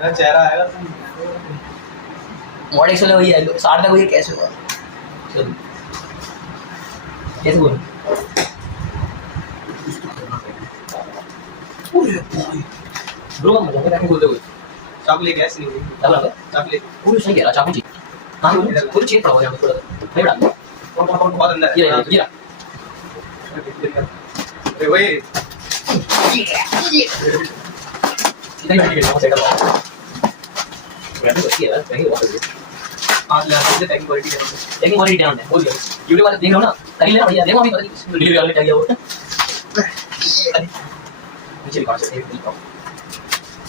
मेरा चेहरा आएगा मॉडल एक्सल वही है 60 तक, वही कैसे हुआ चलो कैसे बोल ब्रो हम मतलब क्या बोलते हो चाकू लेके ऐसे नहीं क्या बोला चाकू लेके वो सही कह रहा चाकू चाहिए हां वो चेक पड़ा हुआ है थोड़ा नहीं बड़ा कौन बहुत अंदर ये है ये अरे वही इधर बैठ के सेट अप वैसे तो ये है कहीं बहुत है 5 लाख से पैकिंग क्वालिटी है लेकिन क्वालिटी डाउन है बोल यूट्यूब वाले देख रहे हो ना तरी लेना भैया देखो अभी पता नहीं डिलीवरी वाले क्या किया वो नीचे काट सकते हैं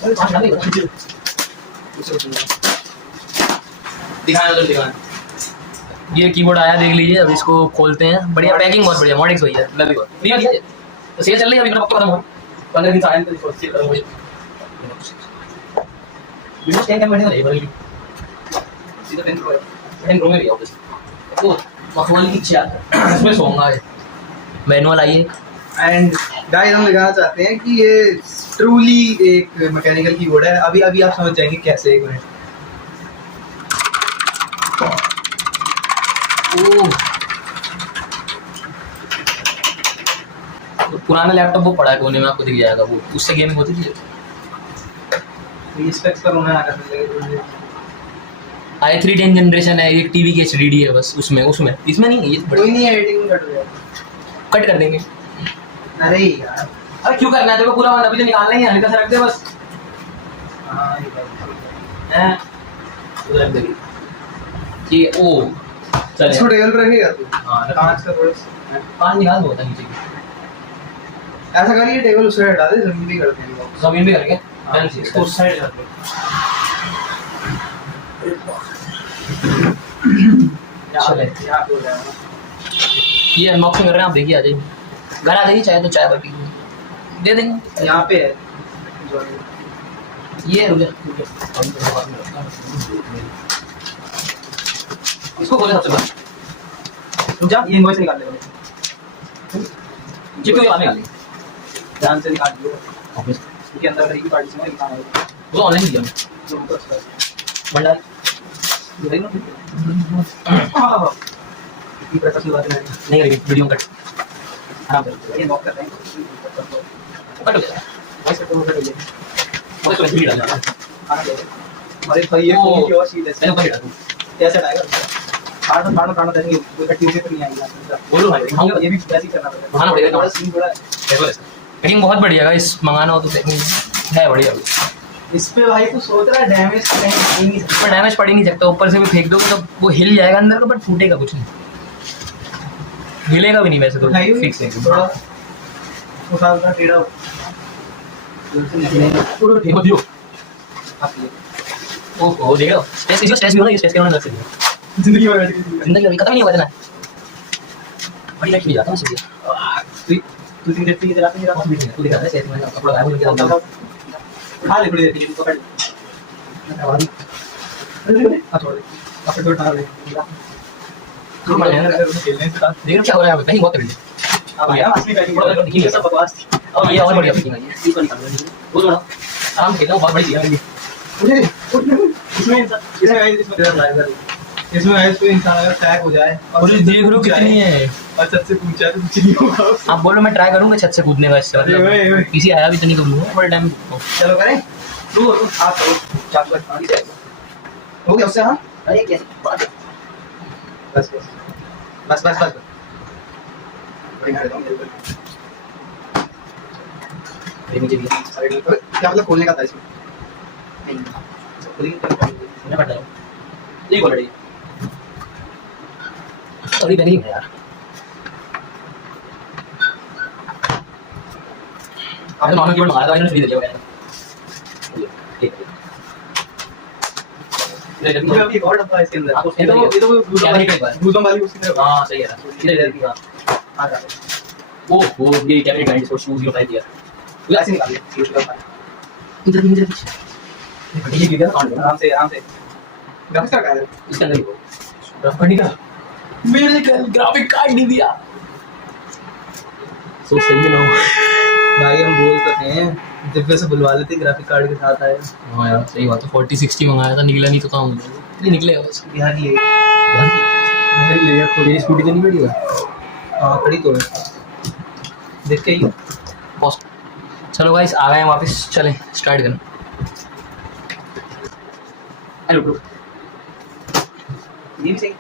अरे पांच लाख नहीं दिखाएं उधर दिखाएं ये कीबोर्ड आया देख लीजिए अब इसको खोलते हैं बढ़िया पैकिंग बहुत बढ़िया मॉडेक्स भैया लवी को दिया दिया तो सेल चल रही है अभी मेरा पक्का खत्म हो 15 दिन साल तो सेल खत्म हो जाए विंडोज 10 का बैठे नहीं बल्कि सीधा 10 प्रो में भी ऑफिस तो मखमल की चार इसमें सोऊंगा मैनुअल आइए एंड गाइस हम दिखाना चाहते हैं कि ये ट्रूली एक मैकेनिकल कीबोर्ड है अभी अभी आप समझ जाएंगे कैसे एक मिनट तो पुराना लैपटॉप वो पड़ा है कोने में आपको दिख जाएगा वो उससे गेमिंग होती थी ये स्पेक्स पर होना ना कर सकते i3 10 जनरेशन है एक टीवी की एचडीडी है बस उसमें इसमें नहीं है ये कोई नहीं एडिटिंग कट हो कट कर देंगे अरे यार अरे क्यों करना है तेरे को पूरा अभी तो निकालना ही है हल्का सा रख दे बस हां ये बात हैं उधर रख दे ये ओ चल इसको टेबल पर रखेगा तू हां कांच का थोड़ा पांच निकाल दो नीचे की ऐसा करिए टेबल उस साइड हटा दे जमीन भी कर देंगे जमीन भी करके डन से इसको उस साइड कर दे चले यहां हो जाएगा ये अनबॉक्सिंग कर रहे हैं आप देखिए आ जाइए घर आ जाइए चाहे तो चाय बाकी दे देंगे यहां पे है ये रुक इसको खोले सबसे पहले रुक जा ये इनवॉइस निकाल ले चिप के बाद निकालेंगे ध्यान से निकाल दो ऑफिस इसके अंदर करेगी पार्टी में निकाल है वो ऑनलाइन दिया भंडार ये देखो ये प्रकार की बात नहीं करेगी वीडियो कट आराम से ये मौका है कट हो गया वैसे तो कट हो गया वो तो स्पीड आ जाएगा खाना दे अरे भाई ये ओ, की और शीट है मैंने ऊपर ही डालूं कैसे आएगा खाना देंगे वो कट्टी से नहीं आएगा बोलो भाई दिखाऊंगा ये भी वैसे ही करना पड़ेगा दिखाना पड़ेगा थोड़ा सीन थोड़ा देखो ऐसा पैकिंग बहुत बढ़िया है इस मंगाना हो तो पैकिंग है बढ़िया इस पे भाई तू सोच रहा है डैमेज कहीं नहीं पर डैमेज पड़ ही नहीं सकता ऊपर से भी फेंक दोगे तो वो हिल जाएगा अंदर का बट फूटेगा कुछ नहीं हिलेगा भी नहीं वैसे तो फिक्स है थोड़ा उठा उठा टेढ़ा हो पूरा फेंक दियो आप ये ओहो देख लो स्ट्रेस भी होना ये स्ट्रेस के होना लग सकता जिंदगी में जिंदगी अभी खत्म नहीं हुआ इतना बड़ी लग जाता है सीधे तू तीन देती है रात में तू दिखा दे स्ट्रेस में कपड़ा गायब हो गया खा ले थोड़ी देर के लिए पकड़ छोड़ दे अपने तो उठा ले देख क्या हो रहा है कहीं बहुत तकलीफ अब यार असली पैकिंग ये सब बकवास थी अब ये और बढ़िया पैकिंग है ये को निकाल दो वो थोड़ा आराम से बहुत बड़ी चीज है इसमें गाइस कोई इंसान अगर टैग हो जाए और देख लो कितनी है और छत से पूछा तो कुछ नहीं होगा आप बोलो मैं ट्राई करूंगा छत से कूदने का इससे मतलब किसी आया भी तो नहीं करूंगा बड़े टाइम चलो करें तू आप करो चाकू पानी से हो गया उससे हां अरे कैसे बस बस बस बस बस मुझे भी क्या मतलब खोलने का था इसमें नहीं खोलेंगे मैं पढ़ रहा हूं ये बोल रही अभी बैग है यार आपने नॉर्मल कीबोर्ड मंगाया था मैंने फ्री दे दिया ठीक है ये अभी एक और डब्बा है इसके अंदर आप उसके ये तो ब्लूटूथ वाली उसकी तरफ हां सही है इधर इधर हां आ रहा है वो ये कैबिनेट गाइड इसको शूज यूज दिया तू ऐसे निकाल ले इधर ये भी क्या आराम से ग्राफिक्स कार्ड है इसके अंदर ग्राफिक का मेरे ग्राफिक कार्ड नहीं दिया सो सही ना भाई हम बोल सकते हैं दिव्य से बुलवा लेते ग्राफिक कार्ड के साथ आए। हाँ यार सही बात है, 4060 मंगाया था, निकला नहीं तो काम नहीं निकलेगा बस। बिहार ले ले थोड़ी स्कूटी तो नहीं बैठी हुआ। हाँ खड़ी तो है, देख के ही। चलो गाइस आ गए हैं वापस, चलें स्टार्ट करें। हेलो ये भी सही।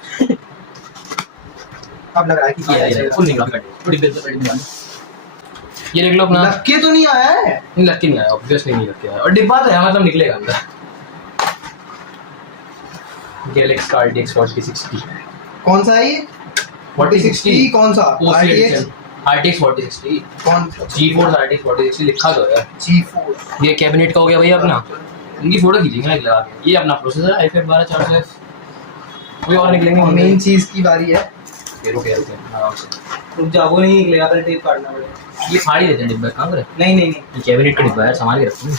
अब लग रहा है कि फुल निकला थोड़ी देर से निकाल। ये देख लो अपना, लग के तो नहीं आया है। नहीं लग के नहीं आया, ऑब्वियसली नहीं लग के आया, और डिब्बा तो है मतलब निकलेगा अंदर। गैलेक्स का RTX 4060 कौन सा है ये? 4060 कौन सा? RTX 4060 कौन? GeForce RTX 4060 लिखा तो है। G4 ये कैबिनेट का हो गया भैया अपना, इनकी फोटो खींचेंगे ना लगा के। ये अपना प्रोसेसर है i5 12400F। कोई और निकलेंगे मेन चीज की बारी है। रुके आराम से, रुक जा, वो नहीं निकलेगा, पहले टेप काटना पड़ेगा। ये फाड़ी देते हैं डिब्बा, कहाँ करे? नहीं नहीं नहीं, ये कैबिनेट का डिब्बा है, संभाल के रखते हैं।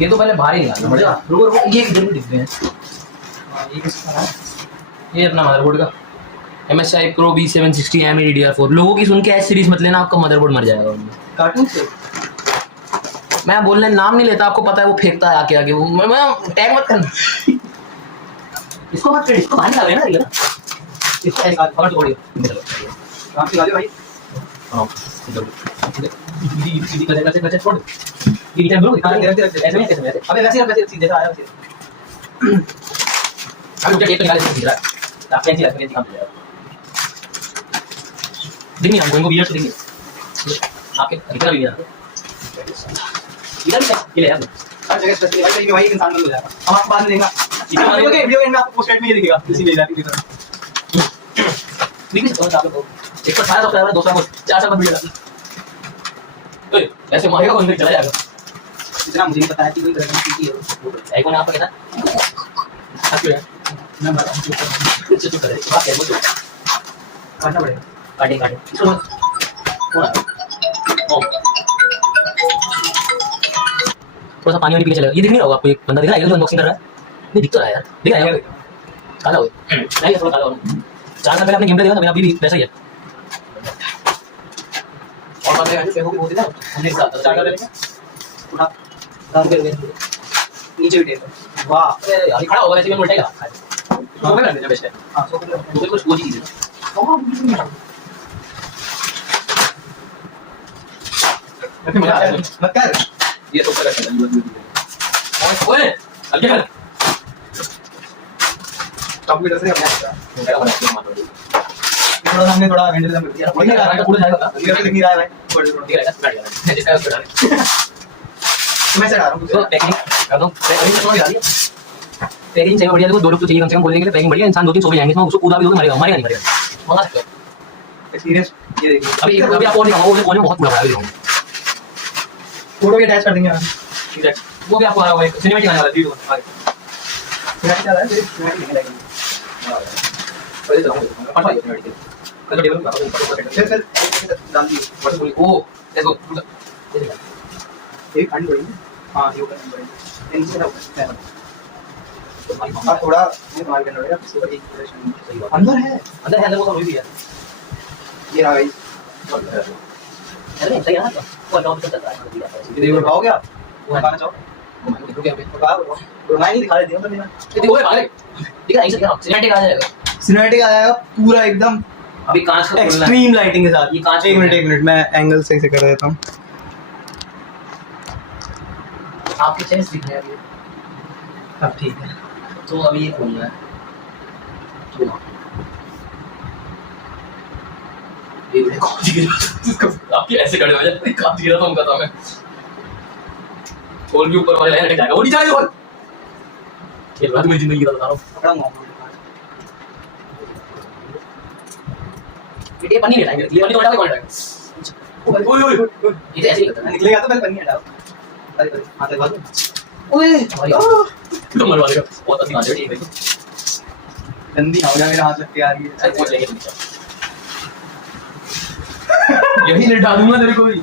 ये तो पहले बाहर ही निकालना पड़ेगा। रुको रुको, ये किधर में डिब्बे हैं? हाँ ये किसका है? ये अपना मदरबोर्ड का MSI Pro B760 AMD DDR4। लोगों की सुन के एस सीरीज मत लेना, आपका मदरबोर्ड मर जाएगा उनमें। कार्टून से मैं बोलने नाम नहीं लेता, आपको पता है वो फेंकता है आके आगे, वो मैं टैग मत करना। इसको मत कर, इसको बाहर निकाल लेना, इसको ऐसे पकड़ छोड़िए। कहाँ से निकाले भाई? हां इधर ये बचे छोड़ दे। ये टाइम लो, ऐसे नहीं कैसे वैसे। अबे वैसे सीधे आया वैसे। अब उनका टेप निकाले सीधा आप कैंची लगा के काम कर जाएगा। देंगे हमको, इनको बियर देंगे आपके इधर भी यार, इधर भी ले यार हर जगह स्पेशली भाई, कहीं भाई इंसान बन जाएगा। हम आपको बाद में देंगे वीडियो में, आपको पोस्ट में ये दिखेगा इसी में जाती की तरह। ठीक है, तो आप लोग 118 सब्सक्राइबर 200 को 4 साल बाद वीडियो डालते। ओए ऐसे मारेगा कौन, चला जाएगा। इतना मुझे नहीं पता है कि कोई तरह की है वो। है कौन आपका कहता है मैं बता चुप कर बात है, बोलो काटना पड़ेगा। काटे इसको कौन है? ओ थोड़ा सा पानी वाली पी के चलेगा। ये दिख नहीं रहा होगा आपको, एक बंदा दिख रहा है जो अनबॉक्सिंग कर रहा है? नहीं दिख तो रहा है यार, दिख रहा है काला हो नहीं, थोड़ा काला हो। 4 साल पहले आपने गेम प्ले देखा था, मेरा अभी भी वैसा ही है। और पता है फेसबुक पे होती है ना, हमने साथ 4 साल पहले उठा डाल के नीचे भी टेप। वाह यार खड़ा होगा ऐसे में उल्टेगा। हां मैं कर देना बेस्ट है, हां सो तो कुछ वो चीज है। मत कर ये तो कर रखा है। ओए हल्के कर, कंप्यूटर से अपना क्या बना के मार दो। थोड़ा सामने थोड़ा हैंडल कर दिया। कोई नहीं आ रहा है, पूरा जाएगा ये दिख नहीं रहा है भाई, थोड़ा थोड़ा ठीक है बैठ गया मैं जिसका उसको डाल मैं चढ़ा रहा हूं तो पैकिंग कर दो। पैकिंग तो डाल दिया, पैकिंग चाहिए बढ़िया। देखो 2 लोग तो चाहिए कम से कम बोलने के लिए, पैकिंग बढ़िया। इंसान 2-3 सो भी जाएंगे इसमें, उसको कूदा भी दोगे मरेगा नहीं मरेगा। मंगा सकते हो एक्सपीरियंस। ये देखिए अभी आप और नहीं होगा, वो बहुत बुरा है। फोटो भी अटैच कर देंगे हम। वो भी आपको आ रहा होगा, सिनेमैटिक आने वाला है वीडियो आगे। क्या चल रहा है? सिनेमैटिक नहीं लगेगा। पहले चलाऊंगा पढ़ पाइए सिनेमैटिक तो डेवलप कर चल चल डाल दिए। बस बोली ओ लेट्स गो। एक खंड पड़ी हां ये ऊपर खंड पड़ी इनसे ना ऊपर तो भाई अब थोड़ा ये मार के लड़ेगा इसके ऊपर एक सही बात अंदर है वो सब भी है। ये रहा गाइस। अरे सही है ना, वो अकाउंट कर सकता है ये देखो पाओगे आप वो बताना चाहो मैं देखो क्या पे बता दो मैं नहीं दिखा रही हूं तो बिना ये देखो भाई ठीक है, ऐसे क्या सिनेमैटिक आ जाएगा। सिनेमैटिक आ जाएगा पूरा एकदम अभी कांच का खोलना है, एक्सट्रीम लाइटिंग के साथ। ये कांच एक मिनट मैं एंगल सही से कर देता हूं। आपके चेस्ट दिख रहा है अभी, अब ठीक है तो अभी ये खोलना है तो ये देखो कांच गिरा आपके ऐसे खड़े हो जाते कांच गिरा तो उनका था मैं खोल के ऊपर वाले लाइन हट जाएगा, वो नहीं जाएगा बोल ये बात मेरी जिंदगी का बता रहा हूं। पकड़ा हूं ये पन्नी नहीं हटाएंगे, ये पन्नी तो हटाओगे कौन हटाएगा? ओए ओए ओए ये तो ऐसे ही करता है निकलेगा तो पहले पन्नी हटाओ। अरे हाथ लगा दो। ओए तो मरवा देगा बहुत अच्छी बात है। ठीक है गंदी हो गया मेरा हाथ लग के आ रही है। अरे पहुंच जाएंगे यही ले डालूंगा तेरे को भी।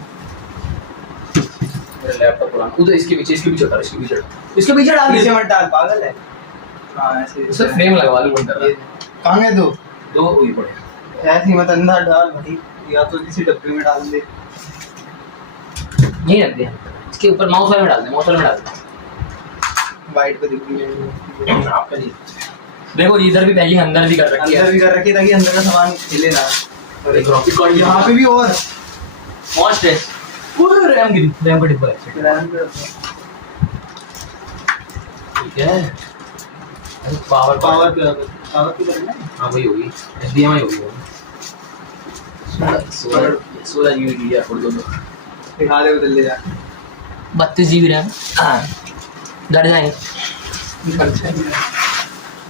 मेरा लैपटॉप पुराना उधर इसके पीछे हटा इसके पीछे डाल नीचे दे। मत डाल पागल है। हां ऐसे उसे फ्रेम लगवा लूं बंदा। कहां है दो दो वही पड़े ऐसे ही मत अंदर डाल भाई। या तो किसी डब्बे में डाल दे। यही रख दिया इसके ऊपर, माउस वाले में डाल दे, माउस वाले में डाल दे। वाइट पे दिख रही है आपका जी देखो इधर भी पैकिंग अंदर भी कर रखी है, अंदर भी कर रखी है ताकि अंदर का सामान हिले ना। और एक रॉकेट कॉर्ड यहाँ पे भी और स्ट्रेस पूरा रैम का डिब्बा है। ठीक है, पावर पावर की करना है। हाँ वही होगी, HDMI होगी। 16 GB DDR4 दोनों, दिखा दे उधर ले जा। 32 GB रैम डर जाएंगे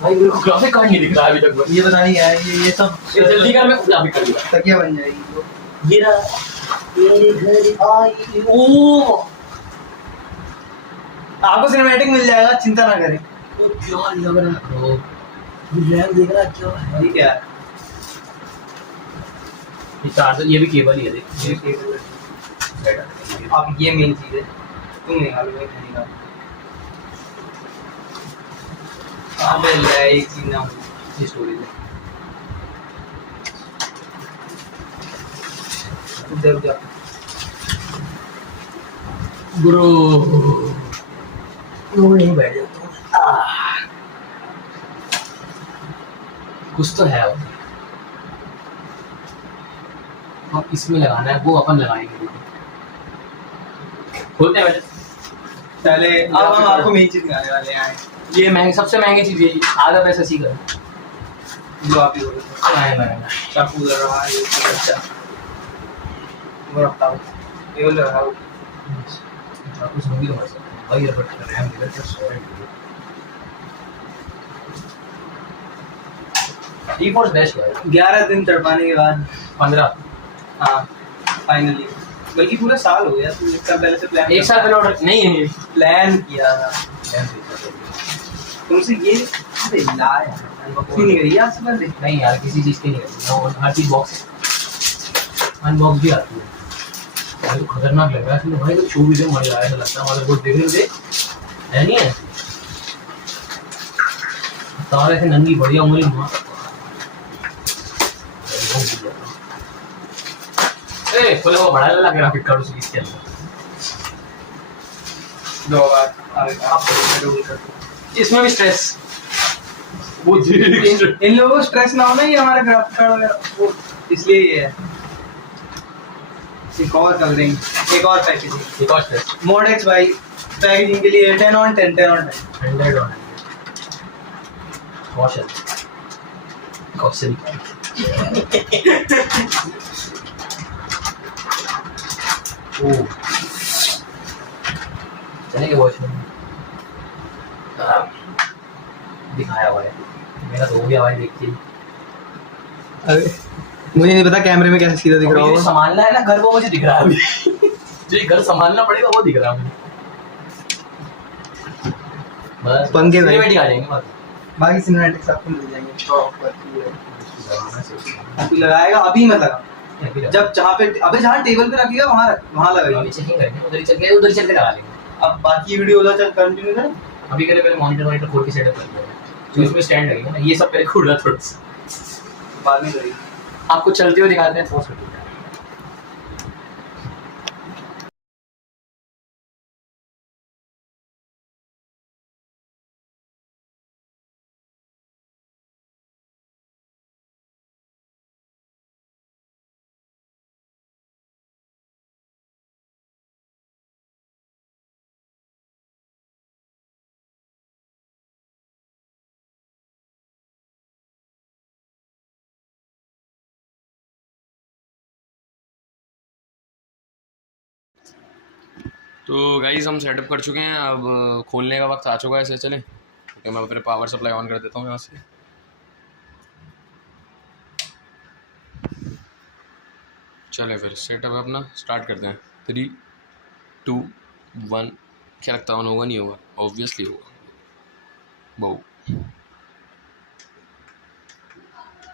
भाई। मेरे को ग्राफिक कार्ड नहीं दिख रहा अभी तक। ये पता नहीं है ये सब जल्दी कर, मैं ग्राफिक कार्ड दिखा। तकिया बन जाएगी वो। ये रहा तेरे घर आई। ओ आपको सिनेमैटिक मिल जाएगा, चिंता ना करें। तो क्या लग रहा है ब्रो, ये रैम देख रहा है क्या है? ये क्या है? ये चार्जर, ये भी केबल ही है देख। ये केबल है। अब ये मेन चीज है, तुम निकालो मैं नहीं निकाल। अबे ले एक चीज ना ये स्टोरेज है। उधर जा। ब्रो नहीं बैठ जाता हूँ। कुछ तो है अब इसमें लगाना है, वो अपन लगाएंगे। खोलते हैं पहले अब हम आपको मेन चीज दिखाने वाले हैं। ये महंगी, सबसे महंगी चीज ये आधा पैसा सी कर जो आप ही बोलो चाकू लग रहा है, ये सब अच्छा वो रखता हूँ, ये लग रहा है चाकू से नहीं लगा सकता भाई। ये बट रैम मिला क्या सॉरी। GeForce बेस्ट है। 11 दिन तड़पाने के बाद 15 हाँ फाइनली, बल्कि पूरा साल हो गया। तू एक साल पहले से प्लान, एक साल पहले ऑर्डर नहीं प्लान किया था तुमसे ये। अरे लाया अनबॉक्सिंग नहीं करी आज से पहले। नहीं यार, किसी चीज की नहीं करती हर चीज बॉक्स अनबॉक्स भी आती है। भाई तो खतरनाक लग रहा है भाई, तो छू भी से मजा आया, ऐसा लगता है मदरबोर्ड देख रहे है नहीं है तार ऐसे नंगी बढ़िया उंगली मार। ए खोले वो बड़ा लगा ग्राफिक कार्ड उसकी इसके अंदर। दो बार आप रोल कर दो। इसमें भी स्ट्रेस वो इन लोगों को स्ट्रेस ना हो ना, ये हमारा ग्राफिक कार्ड वगैरह वो, इसलिए ये है। एक और कवरिंग, एक और पैकेजिंग, एक और स्ट्रेस मोडेक्स भाई पैकेजिंग के लिए 10 on 10 10 on 10 100 on caution caution. ओ चलेंगे वॉचमैन दिखाया हुआ है मेरा तो हो गया भाई देख के। अरे मुझे नहीं पता कैमरे में कैसे सीधा दिख रहा होगा। संभालना है ना घर, वो मुझे दिख रहा है अभी। जो ये घर संभालना पड़ेगा वो दिख रहा है मुझे। बस पंखे भाई। सिनेमैटिक आ जाएंगे बस। बाकी सिनेमैटिक्स आपको मिल जाएंगे प्रॉपर। तू लगाएगा अभी मत लगा, जब जहाँ पे अबे जहाँ टेबल पे रखिएगा वहाँ लगाइए। अभी चेकिंग करेंगे, उधर ही चल के लगा लेंगे। अब बाकी वीडियो उधर चल कंटिन्यू करें। अभी के लिए पहले मॉनिटर खोल के सेटअप कर लिया, तो इसमें स्टैंड लगेगा ना, ये सब पहले खुल रहा थोड़ा सा बाद में करेंगे। आपको चलते हुए दिखाते हैं। फोर्स करते हैं तो गाइस हम सेटअप कर चुके हैं, अब खोलने का वक्त आ चुका है। ऐसे चलें क्योंकि मैं अपने पावर सप्लाई ऑन कर देता हूँ यहाँ से। चलें फिर सेटअप अपना स्टार्ट करते हैं। 3 2 1। क्या लगता है ऑन होगा नहीं होगा? ऑब्वियसली होगा। बहु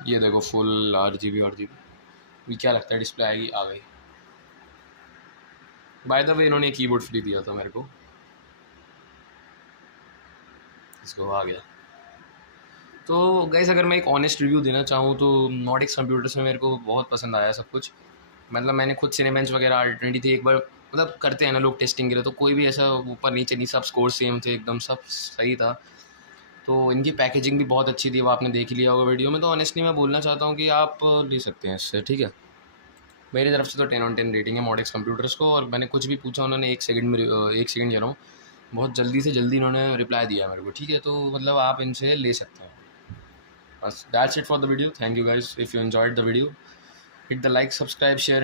ये देखो फुल RGB भी। क्या लगता है डिस्प्ले आएगी? आ गई। बाय द वे इन्होंने कीबोर्ड फ्री दिया था मेरे को, इसको आ गया। तो गाइस अगर मैं एक ऑनेस्ट रिव्यू देना चाहूँ तो नॉर्डिक्स कंप्यूटर्स में मेरे को बहुत पसंद आया सब कुछ। मतलब मैंने खुद सिनेबेंच वगैरह R23 एक बार मतलब करते हैं ना लोग टेस्टिंग के लिए, तो कोई भी ऐसा ऊपर नीचे नहीं, सब स्कोर सेम थे एकदम, सब सही था। तो इनकी पैकेजिंग भी बहुत अच्छी थी, वो आपने देख ही लिया होगा वीडियो में। तो ऑनेस्टली मैं बोलना चाहता हूँ कि आप ले सकते हैं इससे, ठीक है। मेरी तरफ से तो 10/10 रेटिंग है मॉडेक्स कंप्यूटर्स को। और मैंने कुछ भी पूछा उन्होंने 1 सेकंड में 1 सेकंड कह रहा हूँ, बहुत जल्दी से जल्दी इन्होंने रिप्लाई दिया मेरे को, ठीक है। तो मतलब आप इनसे ले सकते हैं बस। That's it for the video. Thank you guys. If you enjoyed the video, hit the like, subscribe, share.